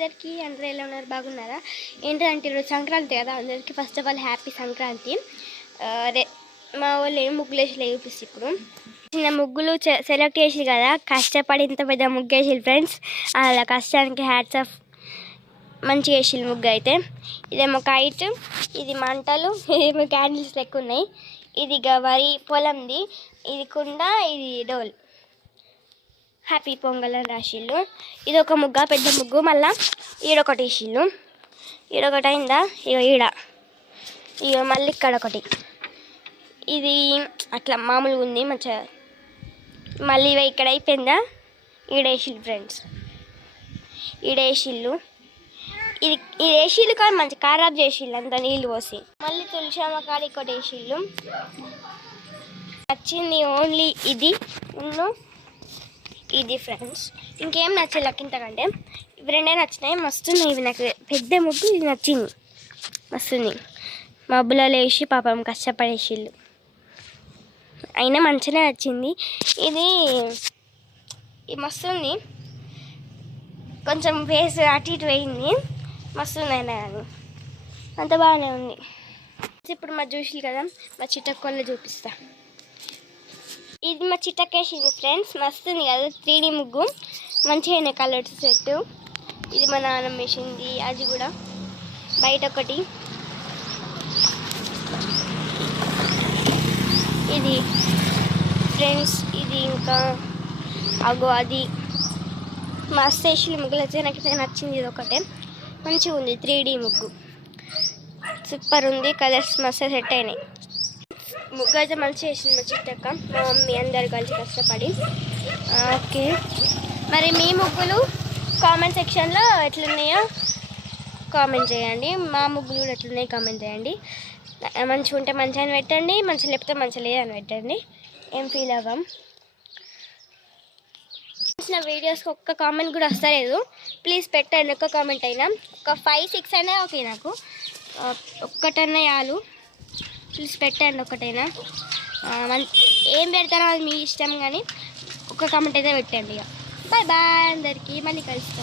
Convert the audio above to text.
అందరికీ అందరూ ఎలా ఉన్నారు? బాగున్నారా? ఏంటంటే ఈరోజు సంక్రాంతి కదా, అందరికీ first of all happy Sankranti. మా వాళ్ళు ఏం ముగ్గులు వేసి చూపిస్తే ఇప్పుడు చిన్న ముగ్గులు సెలెక్ట్ చేసి కదా, కష్టపడి ఇంత పెద్ద ముగ్గు వేసి ఫ్రెండ్స్, అలా కష్టానికి హ్యాట్స్ ఆఫ్. మంచిగా వేసి ముగ్గు అయితే. ఇదేమో కైట్, ఇది మంటలు, ఇదేమో క్యాండిల్స్ లెక్క ఉన్నాయి. ఇది వరి పొలంది, ఇది కుండ, ఇది డోల్. హ్యాపీ పొంగల్ అని రాసిళ్ళు. ఇది ఒక ముగ్గు, పెద్ద ముగ్గు. మళ్ళీ ఈడొకటి వేసిళ్ళు. ఈడొకటి అయిందా? ఇక మళ్ళీ ఇక్కడ ఒకటి. ఇది అట్లా మామూలుగా ఉంది మంచిగా. మళ్ళీ ఇక్కడ అయిపోయిందా? ఈడేసిళ్ళు ఫ్రెండ్స్, ఈడేసిళ్ళు. ఇది వేసిళ్ళు కానీ మంచిగా ఖరాబ్ చేసిళ్ళు అంత నీళ్ళు పోసి. మళ్ళీ తులసమ్మ కాడ ఇంకోటి వేసిళ్ళు. నచ్చింది ఓన్లీ ఇది ఇది ఫ్రెండ్స్. ఇంకేం నచ్చలేదు ఇంతకంటే. ఇవి రెండే నచ్చినాయి, మస్తున్నాయి. ఇవి నాకు పెద్ద ముగ్గు ఇది నచ్చింది, మస్తుంది. మబ్బులలో వేసి పాపం కష్టపడేసిళ్ళు, అయినా మంచిగా నచ్చింది. ఇది మస్తుంది, కొంచెం ఫేస్ అటు ఇటు వేయింది, మస్తుంది. అయినా కానీ అంత బాగానే ఉంది. ఇప్పుడు మా చూసిలు కదా, మా చిట్టక్కోళ్ళు చూపిస్తా. ఇది మా చిట్టకేసింది ఫ్రెండ్స్, మస్తుంది కదా 3D ముగ్గు, మంచిగా కలర్స్ సెట్. ఇది మా నాన్నమ్మ వేసింది, అది కూడా బయట ఒకటి. ఇది ఫ్రెండ్స్, ఇది ఇంకా అగో అది మస్తు వేసిన ముగ్గులు అయితే నాకు నచ్చింది. ఇది ఒకటే మంచిగా ఉంది, 3D ముగ్గు సూపర్ ఉంది. కలర్స్ మస్తు సెట్ అయినాయి. ముగ్గు అయితే మంచిగా వేసింది మా చిట్టక్క, మా మమ్మీ అందరు కలిసి కష్టపడి. ఓకే, మరి మీ ముగ్గులు కామెంట్ సెక్షన్లో ఎట్లున్నాయో కామెంట్ చేయండి. మా ముగ్గులు కూడా ఎట్లున్నాయో కామెంట్ చేయండి. మంచిగా ఉంటే మంచిగా అని పెట్టండి, మంచిగా లేకపోతే మంచిగా లేదని పెట్టండి, ఏం ఫీల్ అవ్వం. నా వీడియోస్కి ఒక్క కామెంట్ కూడా వస్తలేదు, ప్లీజ్ పెట్టండి. ఒక్క కామెంట్ అయినా, ఒక 5-6 అయినా ఓకే, నాకు ఒక్కటన్నా చాలు. ప్లీజ్ పెట్టండి ఒకటైనా. ఏం పెడతానో అది మీ ఇష్టం, కానీ ఒక్క కామెంట్ అయితే పెట్టండి. ఇక బాయ్ బాయ్ అందరికీ, మళ్ళీ కలుస్తాం.